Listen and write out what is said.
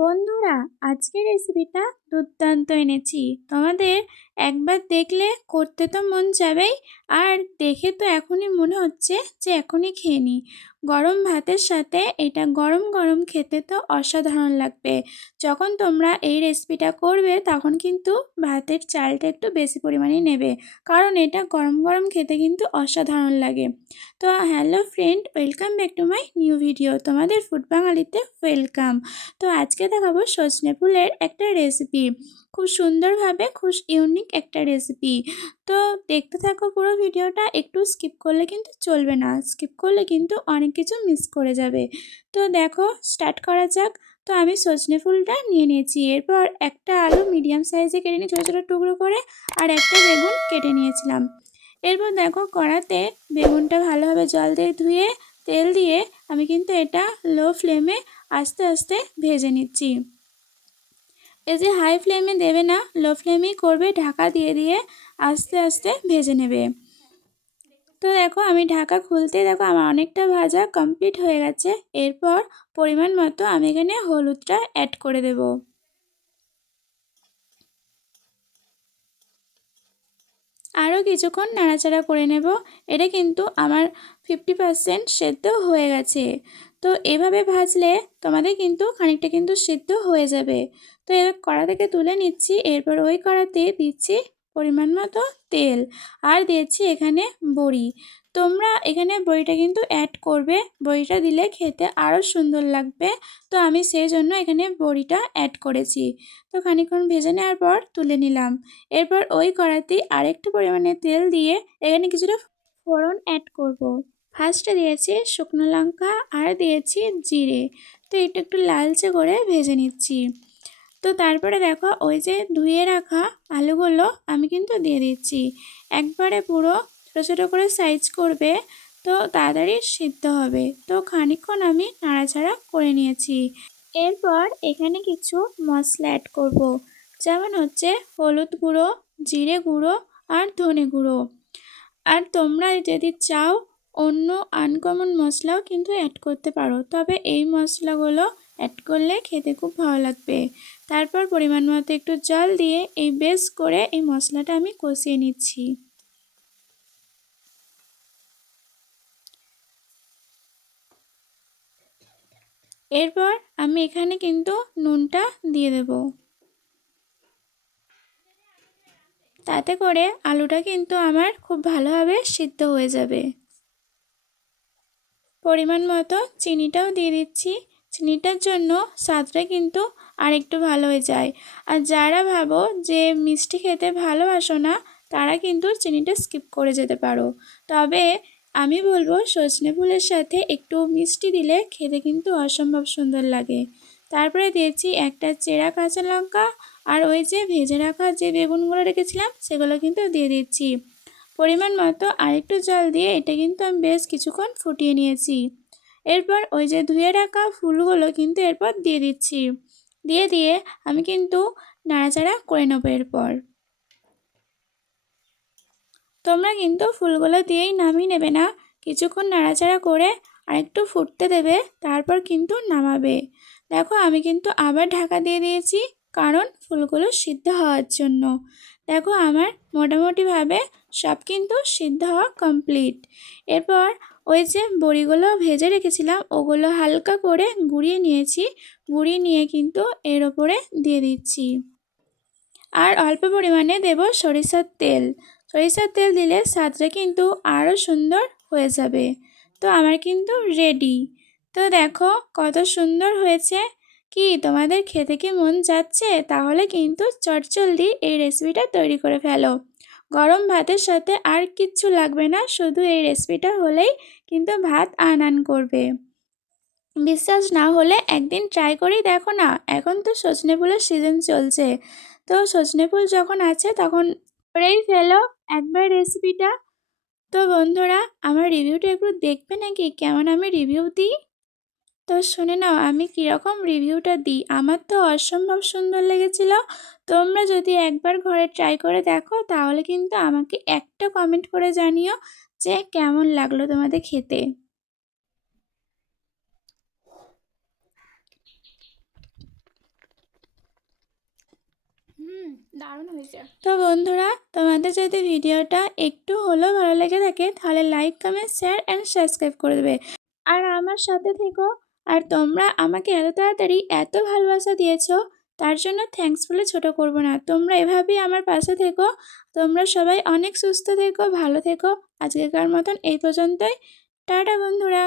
বন্ধুরা, আজকের রেসিপিটা দুর্দান্ত এনেছি। তোমাদের একবার দেখলে করতে তো মন যাবেই, আর দেখে তো এখনই মনে হচ্ছে যে এখনই খেয়ে নিই। গরম ভাতের সাথে এটা গরম গরম খেতে তো অসাধারণ লাগবে। যখন তোমরা এই রেসিপিটা করবে তখন কিন্তু ভাতের চালটা একটু বেশি পরিমাণে নেবে, কারণ এটা গরম গরম খেতে কিন্তু অসাধারণ লাগে। তো hello friend, welcome back to my new video. তোমাদের ফুড বাঙালিতে ওয়েলকাম। তো আজকে দেখাবো সজনে ফুলের একটা রেসিপি, খুব সুন্দরভাবে খুব ইউনিক একটা রেসিপি। তো দেখতে থাকো পুরো ভিডিওটা, একটু স্কিপ করলে কিন্তু চলবে না, স্কিপ করলে কিন্তু অনেক কিছু মিস করে যাবে। তো দেখো, স্টার্ট করা যাক। তো আমি সজনে ফুলটা নিয়ে নিয়েছি, এরপর একটা আলু মিডিয়াম সাইজে কেটে নিয়ে ছোটো ছোটো টুকরো করে, আর একটা বেগুন কেটে নিয়েছিলাম। এরপর দেখো, কড়াতে বেগুনটা ভালোভাবে জল দিয়ে ধুয়ে তেল দিয়ে আমি কিন্তু এটা লো ফ্লেমে আস্তে আস্তে ভেজে নিচ্ছি। এই যে হাই ফ্লেমে দেবে না, লো ফ্লেমেই করবে, ঢাকা দিয়ে দিয়ে আস্তে আস্তে ভেজে নেবে। তো দেখো, আমি ঢাকা খুলতে দেখো আমার অনেকটা ভাজা কমপ্লিট হয়ে গেছে। এরপর পরিমাণ মতো আমি এখানে হলুদটা অ্যাড করে দেব। আরও কিছুক্ষণ নাড়াচাড়া করে নেব। এটা কিন্তু আমার 50% সেদ্ধ হয়ে গেছে। তো এভাবে ভাজলে তোমাদের কিন্তু খানিকটা কিন্তু সেদ্ধ হয়ে যাবে। তো এবার কড়া থেকে তুলে নিচ্ছি, এরপর ওই কড়াতে দিচ্ছি পরিমাণ মতো তেল, আর দিয়েছি এখানে বড়ি। তোমরা এখানে বড়িটা কিন্তু অ্যাড করবে, বড়িটা দিলে খেতে আরও সুন্দর লাগবে। তো আমি সেই জন্য এখানে বড়িটা অ্যাড করেছি। তো খানিকক্ষণ ভেজে নেওয়ার পর তুলে নিলাম। এরপর ওই কড়াতেই আরেকটু পরিমাণে তেল দিয়ে এখানে কিছুটা ফোড়ন অ্যাড করব। ফার্স্টে দিয়েছি শুকনো লঙ্কা আর দিয়েছি জিরে। তো এটা একটু লালচে করে ভেজে নিচ্ছি। তো তারপরে দেখো, ওই যে ধুয়ে রাখা আলুগুলো আমি কিন্তু দিয়ে দিচ্ছি। একবারে পুরো ছোটো ছোটো করে সাইজ করবে, তো তাড়াতাড়ি সিদ্ধ হবে। তো খানিকক্ষণ আমি নাড়াচাড়া করে নিয়েছি। এরপর এখানে কিছু মশলা অ্যাড করব, যেমন হচ্ছে হলুদ গুঁড়ো, জিরে গুঁড়ো আর ধনে গুঁড়ো। আর তোমরা যদি চাও অন্য আনকমন মশলাও কিন্তু অ্যাড করতে পারো, তবে এই মশলাগুলো অ্যাড করলে খেতে খুব ভালো লাগবে। তারপর পরিমাণ মতো একটু জল দিয়ে এই বেশ করে এই মশলাটা আমি কষিয়ে নিচ্ছি। এরপর আমি এখানে কিন্তু নুনটা দিয়ে দেব, তাতে করে আলুটা কিন্তু আমার খুব ভালোভাবে সিদ্ধ হয়ে যাবে। পরিমাণ মতো চিনিটাও দিয়ে দিচ্ছি, চিনিটার জন্য স্বাদটা কিন্তু আরেকটু ভালো হয়ে যায়। আর যারা ভাবো যে মিষ্টি খেতে ভালোবাসো না, তারা কিন্তু চিনিটা স্কিপ করে যেতে পারো। তবে আমি বলবো সজনে ফুলের সাথে একটু মিষ্টি দিলে খেতে কিন্তু অসম্ভব সুন্দর লাগে। তারপরে দিয়েছি একটা চেরা কাঁচা লঙ্কা, আর ওই যে ভেজে রাখা যে বেগুনগুলো রেখেছিলাম সেগুলো কিন্তু দিয়ে দিচ্ছি। পরিমাণ মতো আরেকটু জল দিয়ে এটা কিন্তু আমি বেশ কিছুক্ষণ ফুটিয়ে নিয়েছি। এরপর ওই যে ধুয়ে রাখা ফুলগুলো কিন্তু এরপর দিয়ে দিচ্ছি, দিয়ে দিয়ে আমি কিন্তু নাড়াচাড়া করে নেবো। এরপর তোমরা কিন্তু ফুলগুলো দিয়েই নামিয়ে নেবে না, কিছুক্ষণ নাড়াচাড়া করে আরেকটু ফুটতে দেবে, তারপর কিন্তু নামাবে। দেখো, আমি কিন্তু আবার ঢাকা দিয়ে দিয়েছি, কারণ ফুলগুলো সিদ্ধ হওয়ার জন্য। দেখো, আমার মোটামুটিভাবে সব কিন্তু সিদ্ধ হওয়া কমপ্লিট। এরপর ওই যে বড়িগুলো ভেজে রেখেছিলাম ওগুলো হালকা করে গুঁড়িয়ে নিয়েছি, গুঁড়িয়ে নিয়ে কিন্তু এর ওপরে দিয়ে দিচ্ছি। আর অল্প পরিমাণে দেব সরিষার তেল। সরিষার তেল দিলে স্বাদটা কিন্তু আরও সুন্দর হয়ে যাবে। তো আমার কিন্তু রেডি। তো দেখো কত সুন্দর হয়েছে। কি তোমাদের খেতে কি মন যাচ্ছে? তাহলে কিন্তু চটজলদি এই রেসিপিটা তৈরি করে ফেলো। গরম ভাতের সাথে আর কিচ্ছু লাগবে না, শুধু এই রেসিপিটা হলেই কিন্তু ভাত আনান করবে। বিশ্বাস না হলে একদিন ট্রাই করেই দেখো না, এখন তো সজনে ফুলের সিজন চলছে। তো সজনে ফুল যখন আছে তখন করেই ফেলো একবার রেসিপিটা। তো বন্ধুরা, আমার রিভিউটা একটু দেখবে নাকি কেমন আমি রিভিউ দিই? তো শুনে নাও আমি কীরকম রিভিউটা দিই। আমার তো অসম্ভব সুন্দর লেগেছিল। তোমরা যদি একবার ঘরে ট্রাই করে দেখো তাহলে কিন্তু আমাকে একটা কমেন্ট করে জানিও যে কেমন লাগলো তোমাদের খেতে। দারুণ হয়েছে। তো বন্ধুরা, তোমাদের যদি ভিডিওটা একটু হলেও ভালো লেগে থাকে তাহলে like, comment, share and subscribe করে দেবে। আর আমার সাথে থেকো। আর তোমরা আমাকে এত তাড়াতাড়ি এত ভালোবাসা দিয়েছো, তার জন্য থ্যাঙ্কস বলে ছোট করব না। তোমরা এভাবেই আমার পাশে থেকো। তোমরা সবাই অনেক সুস্থ থেকো, ভালো থেকো। আজকেকার মতন এই পর্যন্তই। টাটা বন্ধুরা।